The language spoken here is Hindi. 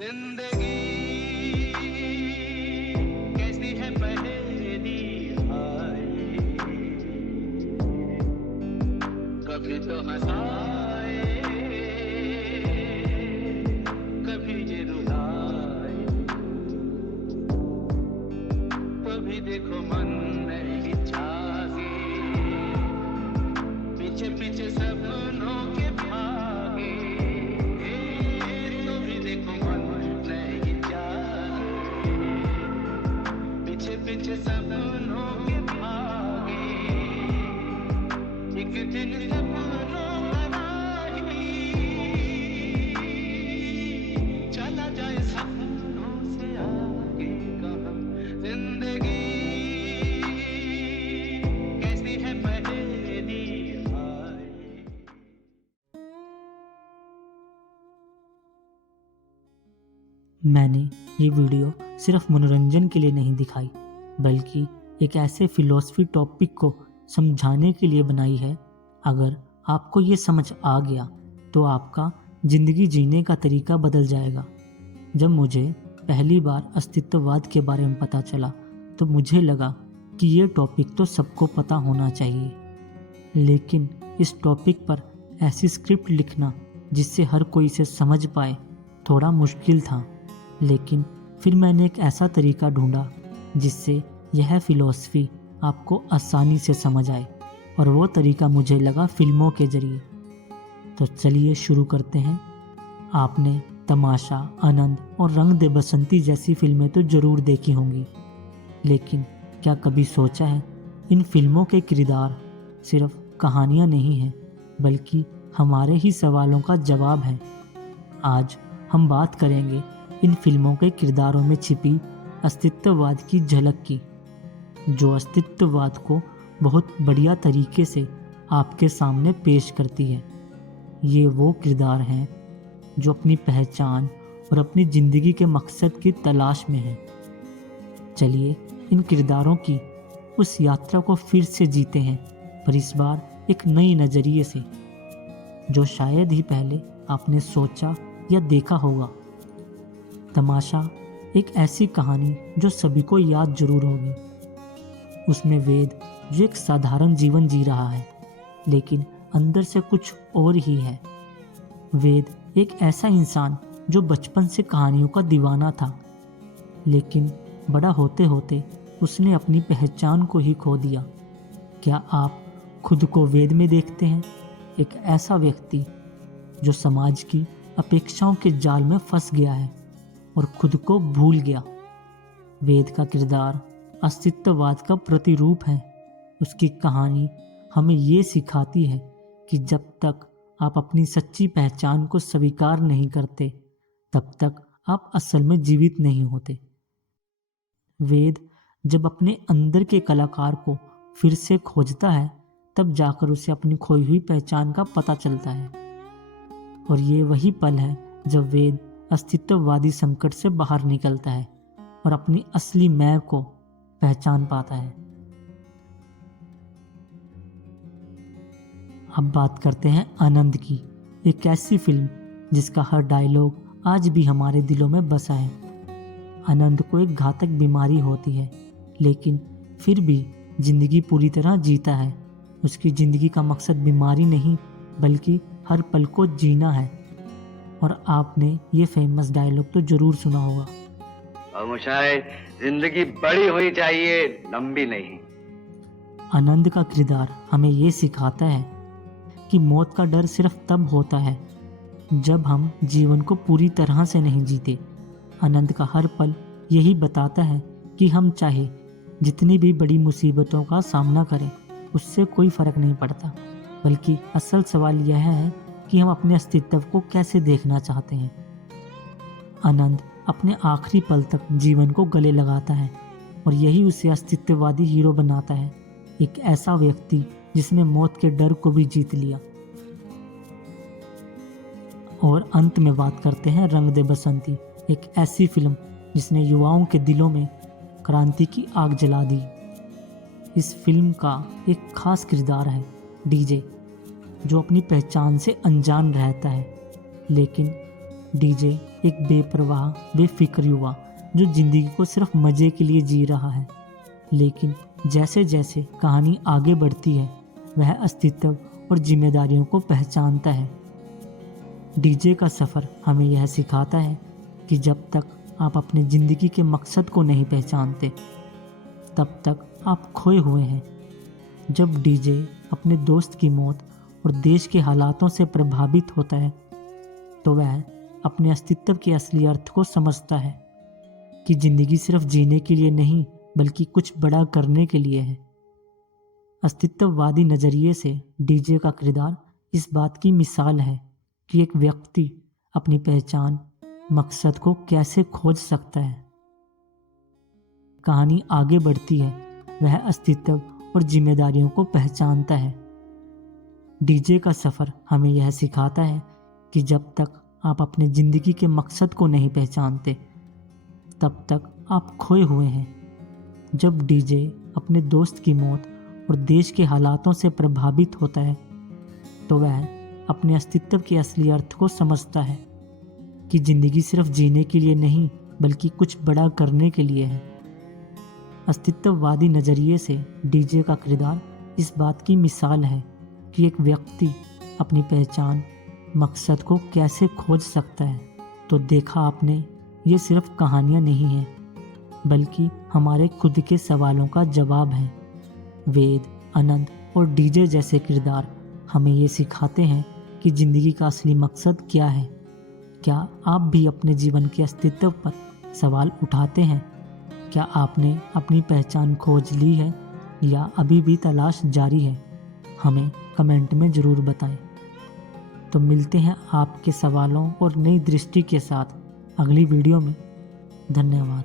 जिंदगी कैसी है पहेली हाय, कभी तो हंसाए कभी ये रुलाए, कभी देखो मन नहीं जागे, पीछे पीछे सपनों के भागे, तो भी देखो मन नहीं जागे, पीछे पीछे सपनों के भागे, एक दिन सपनों का राही चला जाए सपनों से आगे कहाँ। जिंदगी कैसी है पहेली हाय। मैंने ये वीडियो सिर्फ मनोरंजन के लिए नहीं दिखाई, बल्कि एक ऐसे फिलॉसफी टॉपिक को समझाने के लिए बनाई है। अगर आपको ये समझ आ गया तो आपका ज़िंदगी जीने का तरीका बदल जाएगा। जब मुझे पहली बार अस्तित्ववाद के बारे में पता चला तो मुझे लगा कि ये टॉपिक तो सबको पता होना चाहिए, लेकिन इस टॉपिक पर ऐसी स्क्रिप्ट लिखना जिससे हर कोई इसे समझ पाए थोड़ा मुश्किल था। लेकिन फिर मैंने एक ऐसा तरीका ढूंढा जिससे यह फिलॉसफी आपको आसानी से समझ आए, और वो तरीका मुझे लगा फिल्मों के जरिए। तो चलिए शुरू करते हैं। आपने तमाशा, आनंद और रंग दे बसंती जैसी फिल्में तो ज़रूर देखी होंगी, लेकिन क्या कभी सोचा है इन फिल्मों के किरदार सिर्फ कहानियाँ नहीं हैं, बल्कि हमारे ही सवालों का जवाब है। आज हम बात करेंगे इन फिल्मों के किरदारों में छिपी अस्तित्ववाद की झलक की, जो अस्तित्ववाद को बहुत बढ़िया तरीके से आपके सामने पेश करती है। ये वो किरदार हैं जो अपनी पहचान और अपनी ज़िंदगी के मकसद की तलाश में हैं। चलिए इन किरदारों की उस यात्रा को फिर से जीते हैं, पर इस बार एक नई नज़रिए से, जो शायद ही पहले आपने सोचा या देखा होगा। तमाशा एक ऐसी कहानी जो सभी को याद जरूर होगी। उसमें वेद, जो एक साधारण जीवन जी रहा है, लेकिन अंदर से कुछ और ही है। वेद एक ऐसा इंसान जो बचपन से कहानियों का दीवाना था, लेकिन बड़ा होते होते उसने अपनी पहचान को ही खो दिया। क्या आप खुद को वेद में देखते हैं? एक ऐसा व्यक्ति जो समाज की अपेक्षाओं के जाल में फंस गया है और खुद को भूल गया। वेद का किरदार अस्तित्ववाद का प्रतिरूप है। उसकी कहानी हमें ये सिखाती है कि जब तक आप अपनी सच्ची पहचान को स्वीकार नहीं करते, तब तक आप असल में जीवित नहीं होते। वेद जब अपने अंदर के कलाकार को फिर से खोजता है, तब जाकर उसे अपनी खोई हुई पहचान का पता चलता है। और ये वही पल है जब वेद अस्तित्ववादी संकट से बाहर निकलता है और अपनी असली मैं को पहचान पाता है। अब बात करते हैं आनंद की, एक ऐसी फिल्म जिसका हर डायलॉग आज भी हमारे दिलों में बसा है। आनंद को एक घातक बीमारी होती है, लेकिन फिर भी जिंदगी पूरी तरह जीता है। उसकी जिंदगी का मकसद बीमारी नहीं, बल्कि हर पल को जीना है। और आपने ये फेमस डायलॉग तो जरूर सुना होगा, और मुशाए जिंदगी बड़ी होनी चाहिए, लंबी नहीं। आनंद का किरदार हमें ये सिखाता है कि मौत का डर सिर्फ तब होता है जब हम जीवन को पूरी तरह से नहीं जीते। आनंद का हर पल यही बताता है कि हम चाहे जितनी भी बड़ी मुसीबतों का सामना करें, उससे कोई फर्क नहीं पड़ता, बल्कि असल सवाल यह है कि हम अपने अस्तित्व को कैसे देखना चाहते हैं। आनंद अपने आखिरी पल तक जीवन को गले लगाता है, और यही उसे अस्तित्ववादी हीरो बनाता है। एक ऐसा व्यक्ति जिसने मौत के डर को भी जीत लिया। और अंत में बात करते हैं रंग दे बसंती, एक ऐसी फिल्म जिसने युवाओं के दिलों में क्रांति की आग जला दी। इस फिल्म का एक खास किरदार है डीजे, जो अपनी पहचान से अनजान रहता है, लेकिन डीजे एक बेपरवाह बेफिक्र युवा जो जिंदगी को सिर्फ मजे के लिए जी रहा है। लेकिन जैसे जैसे कहानी आगे बढ़ती है वह अस्तित्व और जिम्मेदारियों को पहचानता है। डीजे का सफ़र हमें यह सिखाता है कि जब तक आप अपनी ज़िंदगी के मकसद को नहीं पहचानते तब तक आप खोए हुए हैं। जब डीजे अपने दोस्त की मौत और देश के हालातों से प्रभावित होता है तो वह अपने अस्तित्व के असली अर्थ को समझता है कि ज़िंदगी सिर्फ जीने के लिए नहीं बल्कि कुछ बड़ा करने के लिए है। अस्तित्ववादी नज़रिए से डीजे का किरदार इस बात की मिसाल है कि एक व्यक्ति अपनी पहचान मकसद को कैसे खोज सकता है। कहानी आगे बढ़ती है, वह अस्तित्व और जिम्मेदारियों को पहचानता है। डीजे का सफ़र हमें यह सिखाता है कि जब तक आप अपने ज़िंदगी के मकसद को नहीं पहचानते तब तक आप खोए हुए हैं। जब डीजे अपने दोस्त की मौत और देश के हालातों से प्रभावित होता है तो वह अपने अस्तित्व के असली अर्थ को समझता है कि ज़िंदगी सिर्फ जीने के लिए नहीं बल्कि कुछ बड़ा करने के लिए है। अस्तित्ववादी नज़रिए से डीजे का किरदार इस बात की मिसाल है कि एक व्यक्ति अपनी पहचान मकसद को कैसे खोज सकता है। तो देखा आपने, ये सिर्फ कहानियाँ नहीं हैं बल्कि हमारे खुद के सवालों का जवाब है। वेद, अनंत और डीजे जैसे किरदार हमें ये सिखाते हैं कि ज़िंदगी का असली मकसद क्या है। क्या आप भी अपने जीवन के अस्तित्व पर सवाल उठाते हैं? क्या आपने अपनी पहचान खोज ली है या अभी भी तलाश जारी है? हमें कमेंट में ज़रूर बताएं। तो मिलते हैं आपके सवालों और नई दृष्टि के साथ अगली वीडियो में। धन्यवाद।